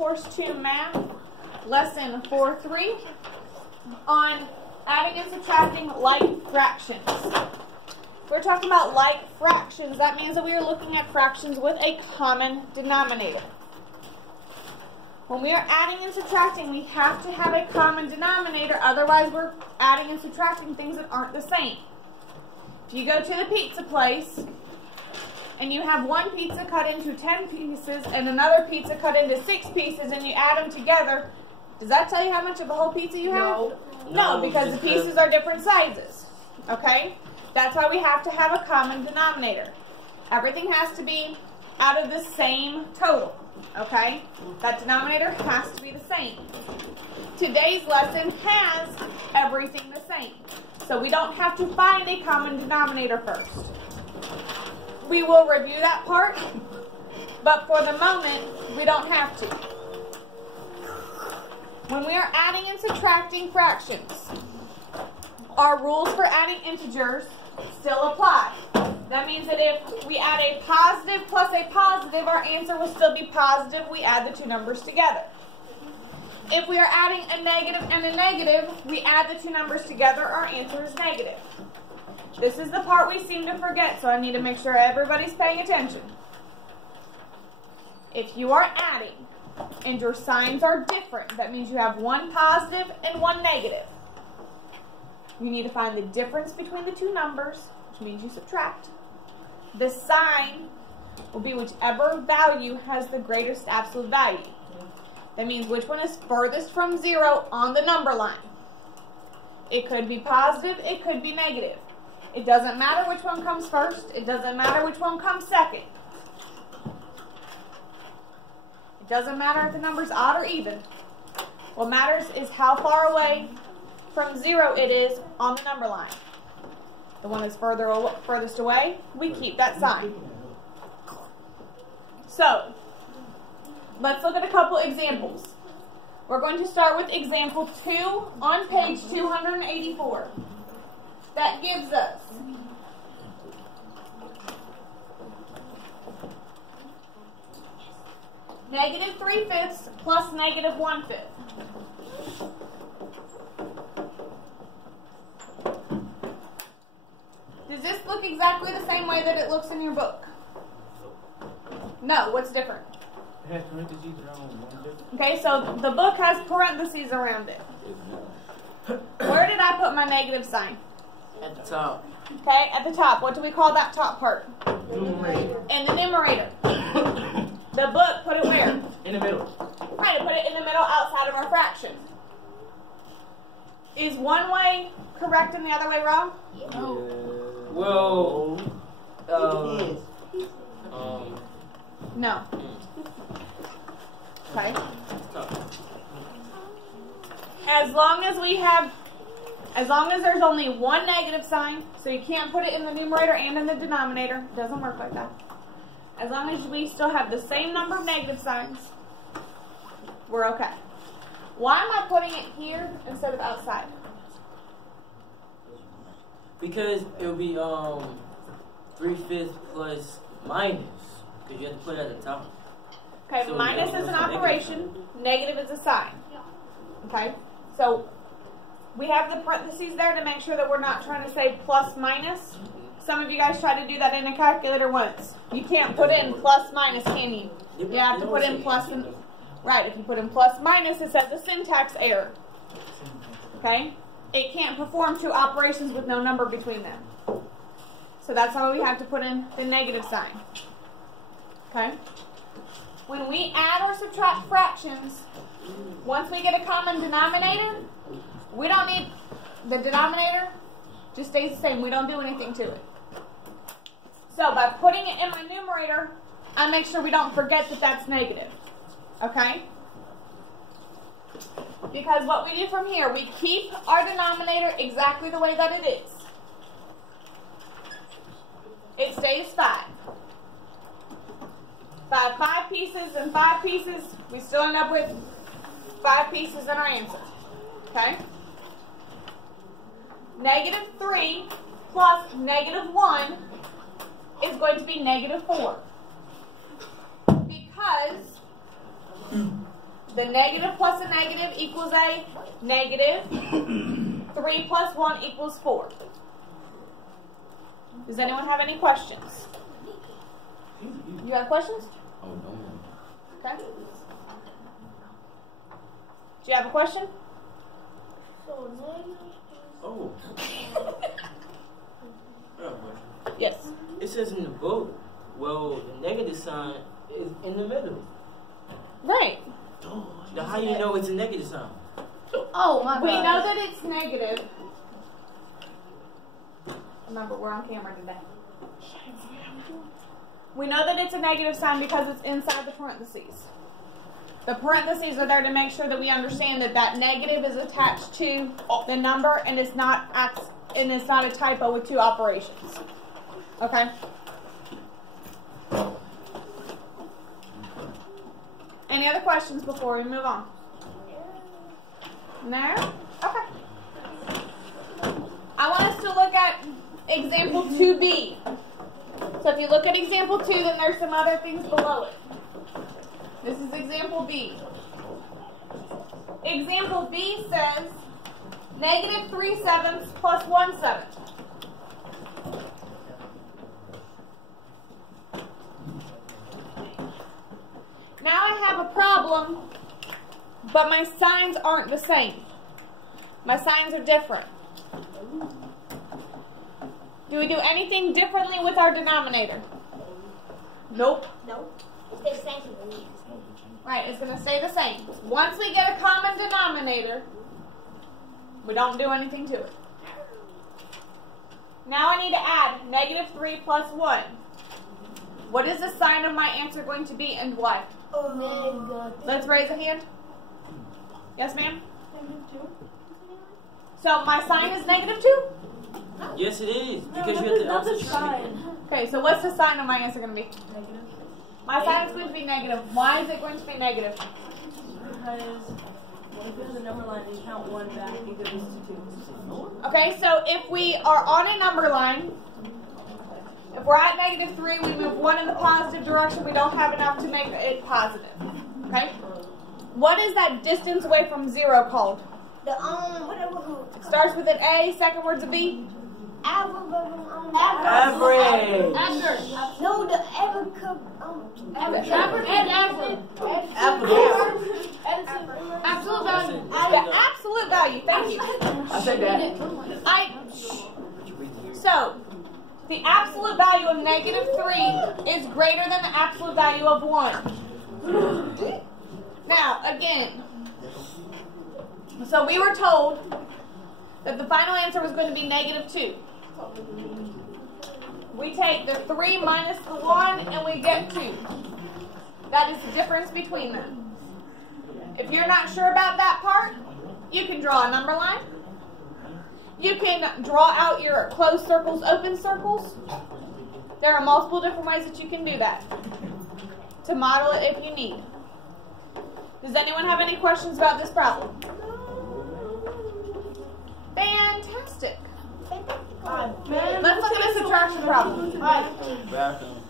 Course 2 Math, Lesson 4.3 on adding and subtracting like fractions. We're talking about like fractions. That means that we are looking at fractions with a common denominator. When we are adding and subtracting, we have to have a common denominator. Otherwise, we're adding and subtracting things that aren't the same. If you go to the pizza place and you have one pizza cut into 10 pieces and another pizza cut into 6 pieces and you add them together, does that tell you how much of a whole pizza you have? No, because the pieces are different sizes. Okay? That's why we have to have a common denominator. Everything has to be out of the same total. Okay? That denominator has to be the same. Today's lesson has everything the same. So we don't have to find a common denominator first. We will review that part, but for the moment, we don't have to. When we are adding and subtracting fractions, our rules for adding integers still apply. That means that if we add a positive plus a positive, our answer will still be positive. We add the two numbers together. If we are adding a negative and a negative, we add the two numbers together. Our answer is negative. This is the part we seem to forget, so I need to make sure everybody's paying attention. If you are adding and your signs are different, that means you have one positive and one negative. You need to find the difference between the two numbers, which means you subtract. The sign will be whichever value has the greatest absolute value. That means which one is furthest from 0 on the number line. It could be positive, it could be negative. It doesn't matter which one comes first. It doesn't matter which one comes second. It doesn't matter if the number's odd or even. What matters is how far away from 0 it is on the number line. The one that's furthest away, we keep that sign. So, let's look at a couple examples. We're going to start with example 2 on page 284. That gives us negative 3/5 plus negative 1/5. Does this look exactly the same way that it looks in your book? No, what's different? It has parentheses around one. Okay, so the book has parentheses around it. Where did I put my negative sign? At the top. Okay, at the top. What do we call that top part? Numerator. In the numerator. The book, put it where? In the middle. Right, to put it in the middle outside of our fraction. Is one way correct and the other way wrong? Well, No. Okay. As long as there's only one negative sign, so you can't put it in the numerator and in the denominator. It doesn't work like that. As long as we still have the same number of negative signs, we're okay. Why am I putting it here instead of outside? Because it will be 3/5 plus minus, because you have to put it at the top. Okay, So minus is an operation, negative is a sign. Okay, so we have the parentheses there to make sure that we're not trying to say plus minus. Some of you guys try to do that in a calculator once. You can't put in plus minus, can you? You have to put in plus and right. If you put in plus minus, it says a syntax error. Okay, it can't perform two operations with no number between them. So that's why we have to put in the negative sign. Okay. When we add or subtract fractions, once we get a common denominator, we don't need the denominator, just stays the same. We don't do anything to it. So by putting it in my numerator, I make sure we don't forget that that's negative. Okay? Because what we do from here, we keep our denominator exactly the way that it is. It stays 5. By 5 pieces and 5 pieces, we still end up with 5 pieces in our answer. Okay? Negative 3 plus negative 1 is going to be negative 4. Because The negative plus a negative equals a negative. 3 plus 1 equals 4. Does anyone have any questions? You have questions? Oh, no. Okay. Do you have a question? Oh. Yes. It says in the book, well, the negative sign is in the middle. Right. Now, how do you know it's a negative sign? Oh, my God. We know that it's negative. Remember, we're on camera today. We know that it's a negative sign because it's inside the parentheses. The parentheses are there to make sure that we understand that that negative is attached to the number and it's not a typo with 2 operations. Okay? Any other questions before we move on? No? Okay. I want us to look at example 2b. So if you look at example 2, then there's some other things below it. This is example B. Example B says negative 3/7 plus 1/7. Now I have a problem, but my signs aren't the same. My signs are different. Do we do anything differently with our denominator? Nope. Nope. It's the same. Right, it's going to stay the same. Once we get a common denominator, we don't do anything to it. Now I need to add negative 3 plus 1. What is the sign of my answer going to be and why? Let's raise a hand. Yes, ma'am? So my sign is negative 2? Yes, it is. Because you have to subtract. Okay, so what's the sign of my answer going to be? Negative. My sign is going to be negative. Why is it going to be negative? Because if you have the number line, you count 1 back because it's 2. Okay, so if we are on a number line, if we're at negative 3, we move 1 in the positive direction. We don't have enough to make it positive. Okay? What is that distance away from 0 called? The whatever. Starts with an A, second word's a B. Average. No, the average. Absolute value. The absolute value. Thank you. I said that. So, the absolute value of negative 3 is greater than the absolute value of 1. Now, again, so we were told that the final answer was going to be negative 2. We take the 3 minus the 1 and we get 2. That is the difference between them. If you're not sure about that part, you can draw a number line. You can draw out your closed circles, open circles. There are multiple different ways that you can do that to model it if you need. Does anyone have any questions about this problem? Fantastic. Let's look at a subtraction problem.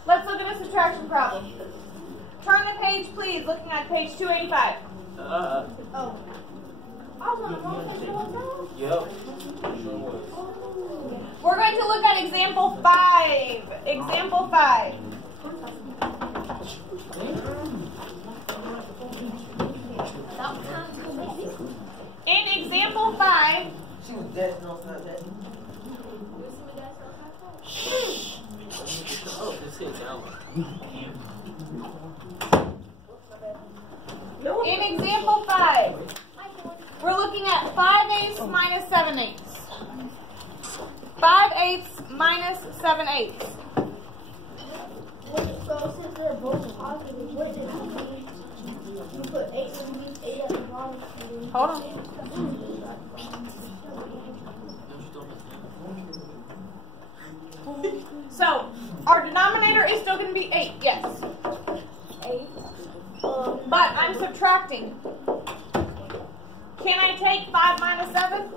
Let's look at a subtraction problem. Turn the page, please, looking at page 285. Yep. We're going to look at example 5. Example 5. In example 5, She was dead. No, it's not dead. Oh, this is down. in example 5, we're looking at 5/8 minus 7/8. 5/8 minus 7/8. So since they're both positive, what did you put 8 and 8 at the bottom? Hold on. So, our denominator is still going to be 8, yes. 8. But I'm subtracting. Can I take 5 minus 7?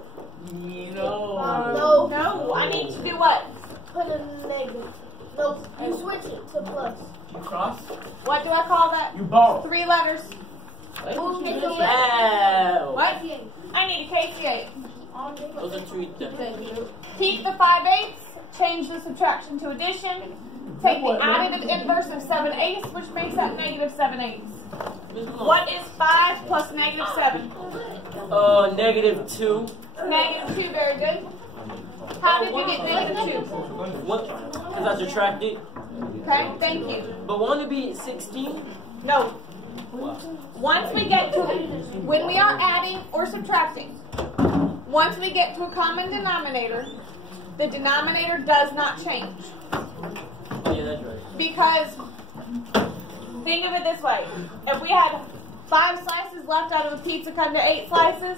No. No, I need to do what? Put a negative. No, you switch it to plus. You cross? What do I call that? You borrow. 3 letters. Wow. What? I need a KCA. Those are 3 things. Keep the 5/8, change the subtraction to addition. Take the additive inverse of 7/8, which makes that negative 7/8. What is 5 plus negative 7? Negative 2. Negative 2, very good. How did you get negative 2? What? Because I subtracted. Okay, thank you. But won't it be 16? No. Once we get to, when we are adding or subtracting, once we get to a common denominator, the denominator does not change. Oh, yeah, that's right. Because, think of it this way. If we had 5 slices left out of a pizza cut into 8 slices,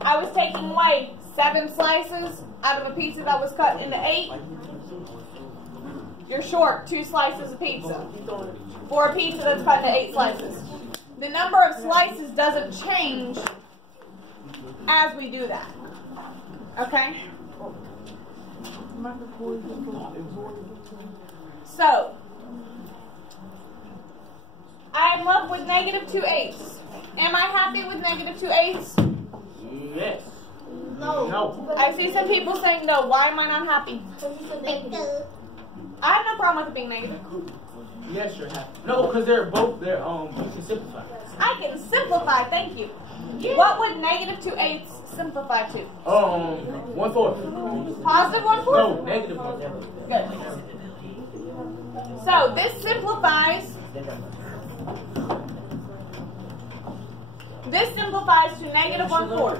I was taking away 7 slices out of a pizza that was cut into 8. You're short 2 slices of pizza for a pizza that's cut into 8 slices. The number of slices doesn't change as we do that. Okay? So, I'm left with negative 2/8. Am I happy with negative 2/8? Yes. No. I see some people saying no. Why am I not happy? I have no problem with it being negative. Yes, you're happy. No, because they're both, you can simplify. I can simplify, thank you. What would negative 2/8 simplify to? 1/4. Positive 1/4? No, negative 1/4. Good. So this simplifies. This simplifies to negative 1/4.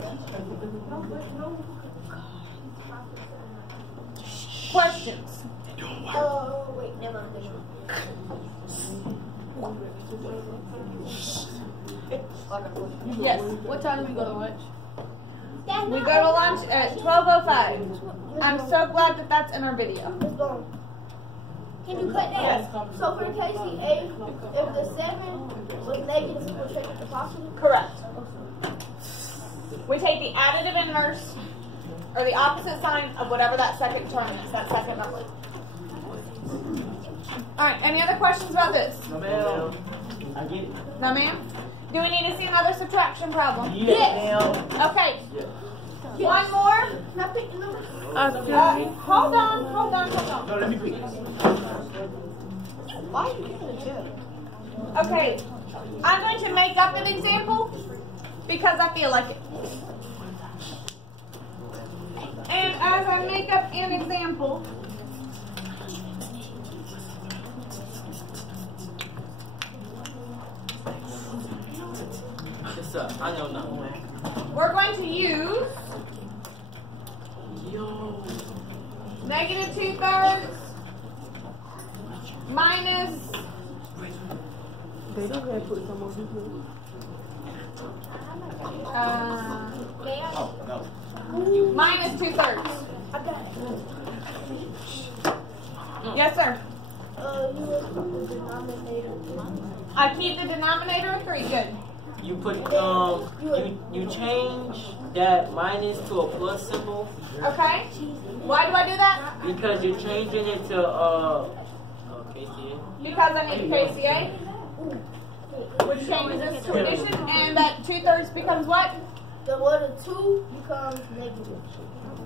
Questions? Oh, wait, never mind. Yes. What time do we go to lunch? We go to lunch at 12:05. I'm so glad that that's in our video. Let's go. Can you cut that? Yes. So for KCA, if the 7 was negative, we'll take it to positive? Correct. We take the additive inverse, or the opposite sign of whatever that second term is, that second number. Alright, any other questions about this? No, ma'am. I get it. No, ma'am? Do we need to see another subtraction problem? Yes. Okay. One more. Can I pick the number? Hold on. No, let me pick it. Why are you giving a joke? Okay. I'm going to make up an example because I feel like it. And as I make up an example, What's up? I know nothing. we're going to use negative 2/3 minus minus 2/3. I got it. Yes, sir. You will put the denominator. I keep the denominator of 3. Good. You put you change that minus to a plus symbol Okay. Why do I do that? because you're changing it to KCA. Because I need a KCA, which changes this to addition, and that 2/3 becomes what? The word 2 becomes negative.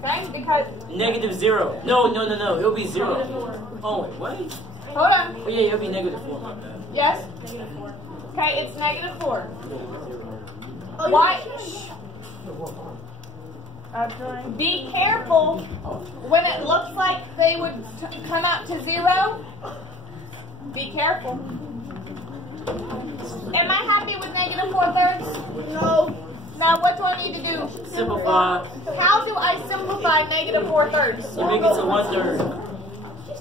Okay, because, Negative 0. No. It'll be 0. Oh wait, what? hold on. Oh yeah, it'll be negative 4. My bad. Yes? Okay, it's negative 4. Oh, you Why? can change. Be careful when it looks like they would come out to 0. Be careful. Am I happy with negative 4/3? No. Now, what do I need to do? Simplify. How do I simplify negative 4/3? You make it to 1/3.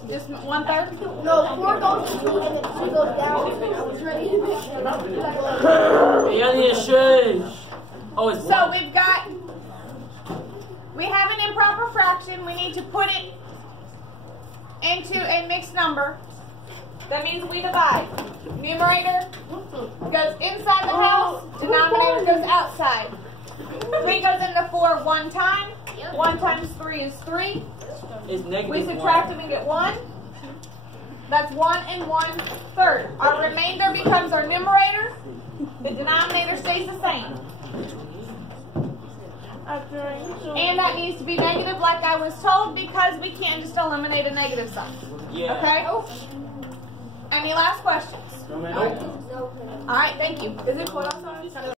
Just 1/3? No, 4 goes to 2 and then 3 goes down. I was ready to pick it. Hey, y'all need a shush. Oh, it's So we have an improper fraction. We need to put it into a mixed number. That means we divide. Numerator goes inside the house. Denominator goes outside. 3 goes into 4 one time. 1 times 3 is 3. It's negative We 1. subtract them and get 1. That's 1 and 1/3. Our remainder becomes our numerator. The denominator stays the same. And that needs to be negative like I was told because we can't just eliminate a negative sign. Yeah. Okay? Any last questions? No. All right, thank you. Is it quote outside?